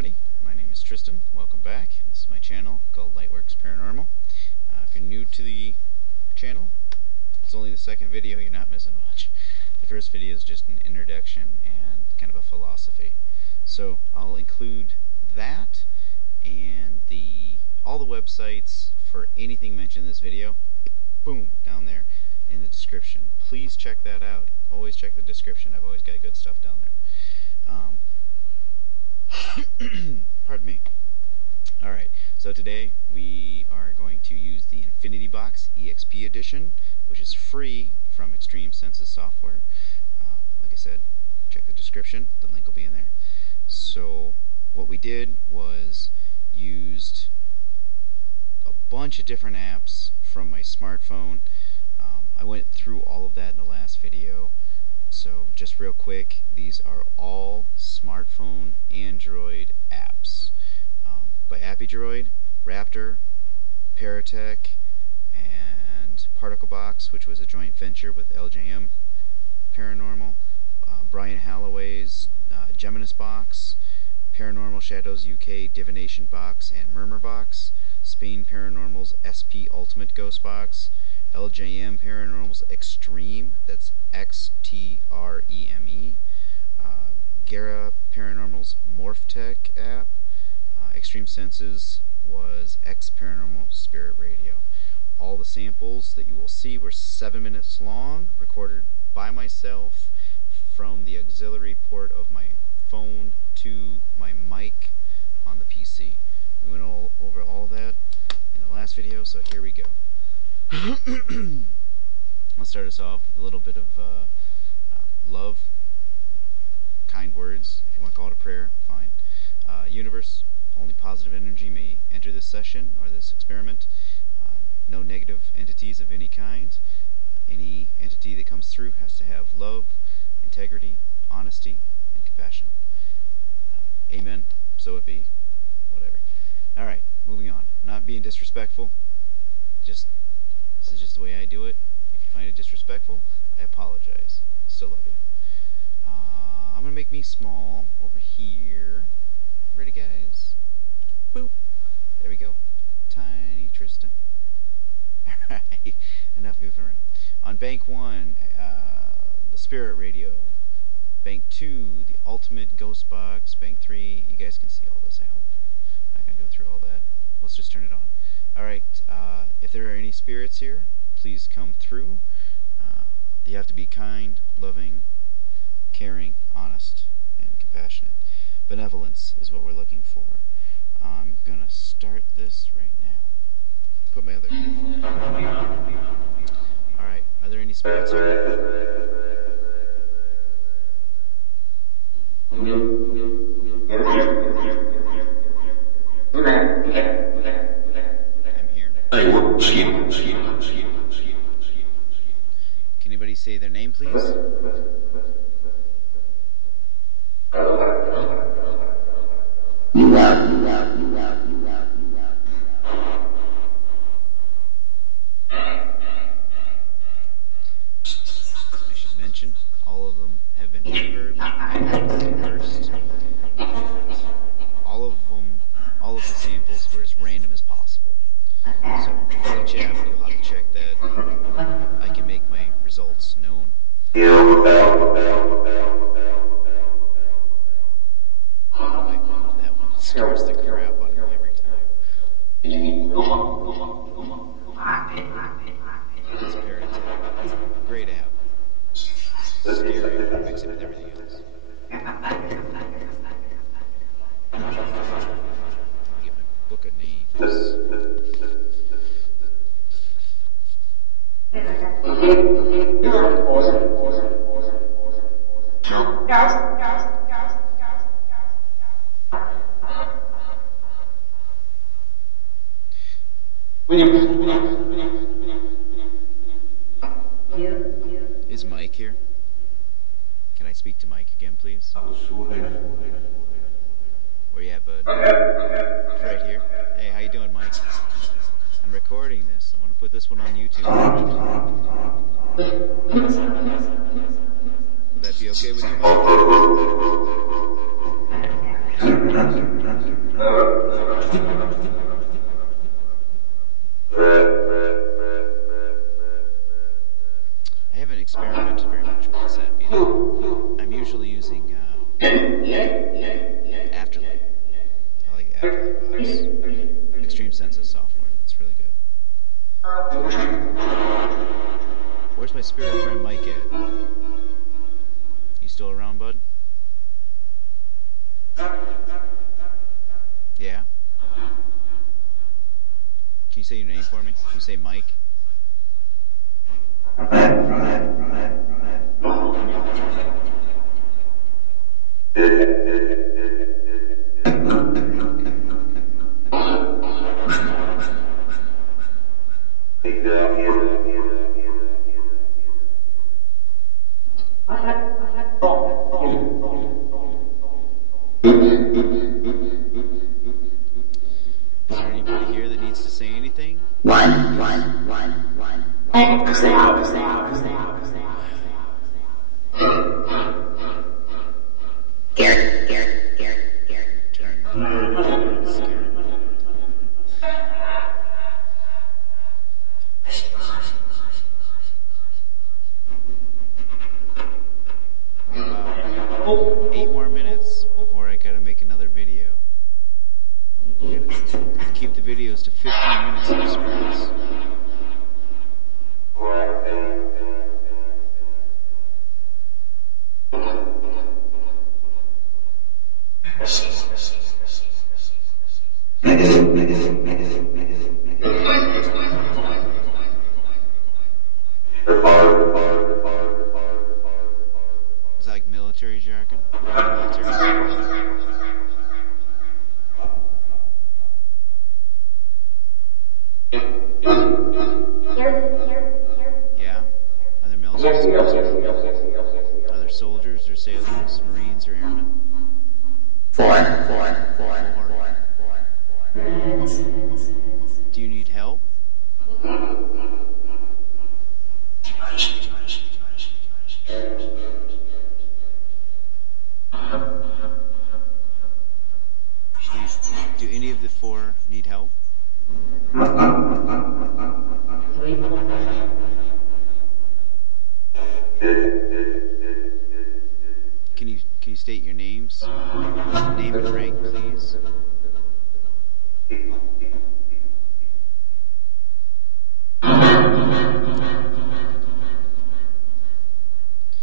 everybody, my name is Tristan. Welcome back. This is my channel called LightWerx Paranormal. If you're new to the channel, it's only the second video, you're not missing much. The first video is just an introduction and kind of a philosophy. So I'll include that and all the websites for anything mentioned in this video, boom, down there in the description. Please check that out. Always check the description. I've always got good stuff down there. Pardon me. Alright, so today we are going to use the Infinity Box EXP edition, which is free from Extreme Senses software. Like I said, check the description. The link will be in there. So what we did was used a bunch of different apps from my smartphone. I went through all of that in the last video. So just real quick, these are all smartphone Android apps by AppyDroid, Raptor, Paratech, and Particle Box, which was a joint venture with LJM Paranormal, Brian Halloway's Geminis Box, Paranormal Shadows UK Divination Box and Murmur Box, Spain Paranormal's SP Ultimate Ghost Box, LJM Paranormal's Extreme, that's XTREME, Gara Paranormal's MorphTech app, Extreme Senses was X Paranormal Spirit Radio. All the samples that you will see were 7 minutes long, recorded by myself from the auxiliary port of my phone to my mic on the PC. We went over all that in the last video, so here we go. I'll start us off with a little bit of love, kind words, if you want to call it a prayer, fine. Universe, only positive energy may enter this session or this experiment. No negative entities of any kind. Any entity that comes through has to have love, integrity, honesty, and compassion. Amen. So it be. Whatever. Alright, moving on. Not being disrespectful. This is just the way I do it. If you find it disrespectful, I apologize. Still love you. I'm going to make me small over here. Ready, guys? Boop. There we go. Tiny Tristan. Alright, enough moving around. On Bank 1, the Spirit Radio. Bank 2, the Ultimate Ghost Box. Bank 3, you guys can see all this, I hope. I'm not going to go through all that. Let's just turn it on. Alright, if there are any spirits here, please come through. You have to be kind, loving, caring, honest, and compassionate. Benevolence is what we're looking for. I'm going to start this right now. Put my other headphone on. Alright, are there any spirits here? I'm here. Can anybody say their name, please? I should mention, all of them have been reverbed and reversed. All of the samples were as random as possible. So, for each app, you'll have to check that. I can make my results known. I might move that one. It scares the crap out of me every time. This Paratech. Great app. Scary. Mix it with everything else. I'll give it a book of names. Is Mike here? Can I speak to Mike again, please? Where you at, bud? Right here. Hey, how you doing, Mike? I'm recording this. I'm going to put this one on YouTube. Would that be okay with you, Mike? I haven't experimented very much with this app either. I'm usually using Afterlight. I like Afterlight Box. Extreme Senses software. It's really good. Where's my spirit friend Mike at? You still around, bud? Yeah? Can you say your name for me? Can you say Mike? Is there anybody here that needs to say anything? About 8 more minutes before I gotta make another video. Gotta keep the videos to 15 minutes each spirits. It's like military jargon. Military jargon. Yeah? Other military spirits around? Other soldiers or sailors, marines or airmen? Four. Do you need help? Do any of the 4 need help? Can you state your names? Name and rank, please.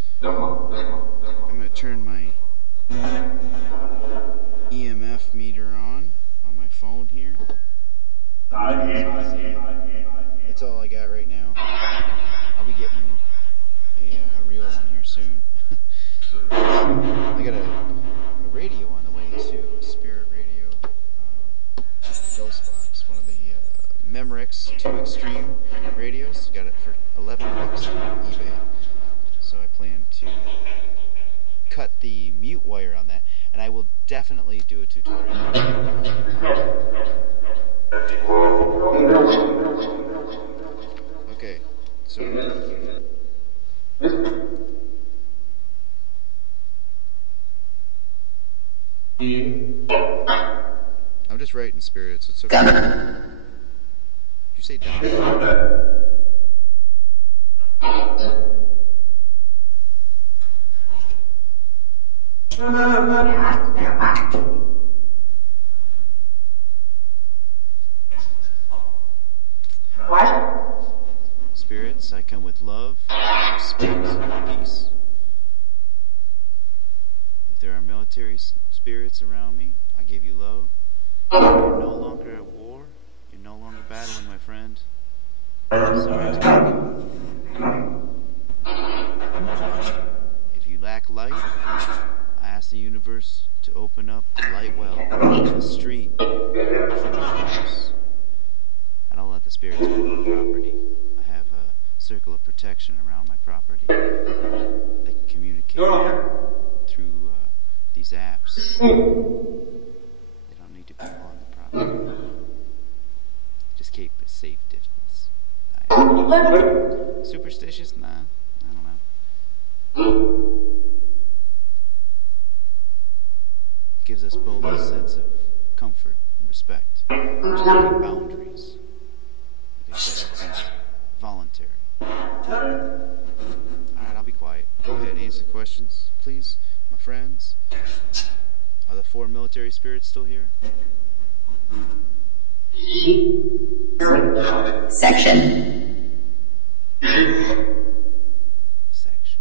I'm going to turn my EMF meter on my phone here. That's all I got right now. I'll be getting a real one here soon. I got a radio on the way too, a spirit radio, Ghost Box, one of the Memorex 2 Extreme radios. Got it for $11 on eBay. So I plan to cut the mute wire on that, and I will definitely do a tutorial. Okay, so I'm just writing spirits. It's okay. Did you say Don? Spirits, I come with love, respect, and peace. If there are military spirits around me, I give you love. You're no longer at war. You're no longer battling, my friend. Sorry to tell you. If you lack light, I ask the universe to open up the light well to the street from the house. I don't let the spirits go on my property. I have a circle of protection around my property. They can communicate through these apps. They don't need to be on the property. Just keep a safe distance. Superstitious? Nah, I don't know. gives us both a sense of comfort and respect. Respecting boundaries. Like I said, it's voluntary. Alright, I'll be quiet. Go ahead, answer questions, please, my friends. Are the 4 military spirits still here? Section. Section.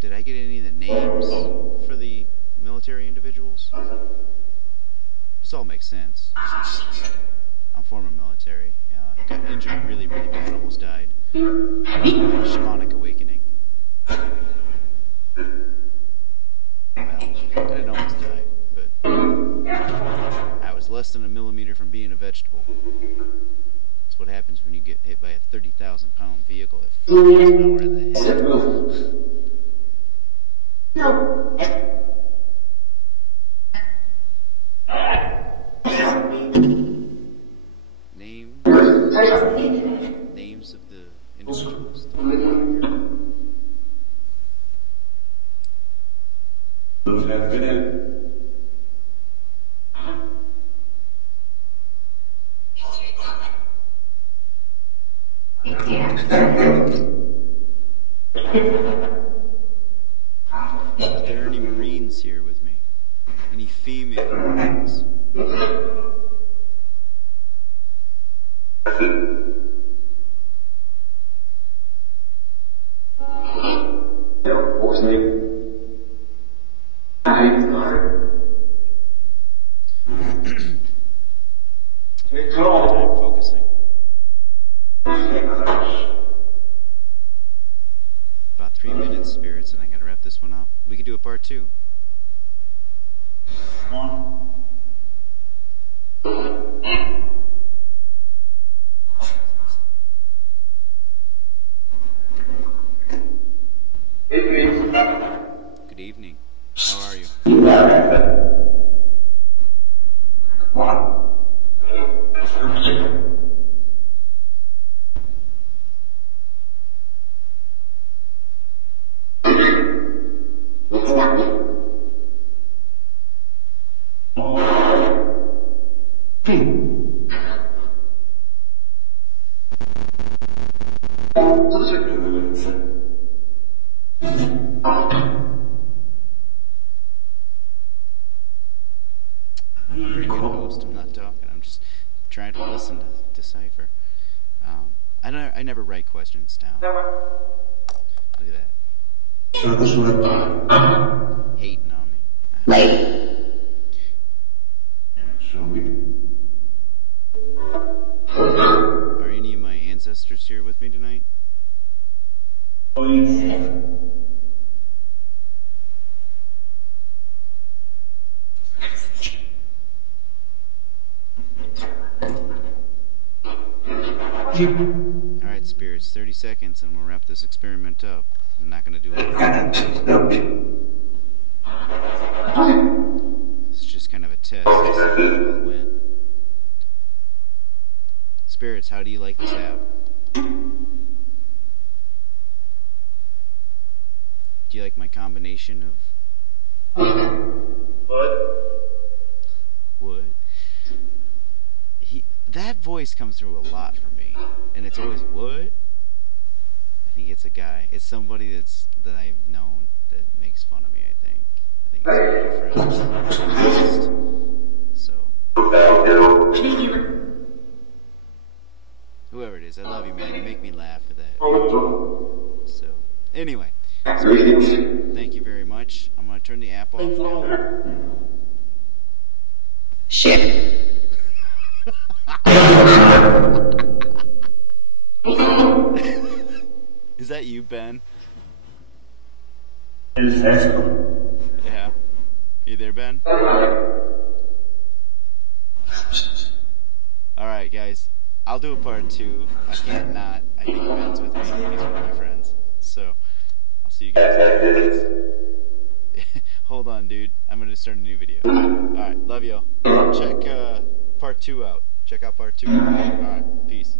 Did I get any of the names for the military individuals? This all makes sense. I'm former military. Got injured really, really bad. Almost died. Shamanic awakening. Well, I didn't almost die, but I was less than a millimeter from being a vegetable. That's what happens when you get hit by a 30,000-pound vehicle at 50 miles an hour in the head. Names of the individuals. Are there any Marines here with me? Any female Marines? I'm focusing. About 3 minutes, spirits, and I gotta wrap this one up. We can do a part 2. Good evening. How are you? I'm a very good host. I'm not talking. I'm just trying to listen to decipher. I never write questions down. Look at that. Hating on me. Are any of my ancestors here with me tonight? Alright, spirits, 30 seconds and we'll wrap this experiment up. I'm not going to do it. This is just kind of a test to see how well it went. Spirits, how do you like this app? Do you like my combination of wood? That voice comes through a lot for me, and it's always wood. I think it's a guy. It's somebody that I've known that makes fun of me. I think it's my friend. So whoever it is, I love you, man. You make me laugh for that. So anyway, spirits, thank you very much. I'm gonna turn the app off now. Shit. Is that you, Ben? Yeah. You there, Ben? Alright, guys. I'll do a part 2. I can't not. I think Ben's with me. He's one of my friends. So, I'll see you guys in a few minutes. Hold on, dude. I'm going to start a new video. Alright, love y'all. Check part 2 out. Check out part 2. Alright, peace.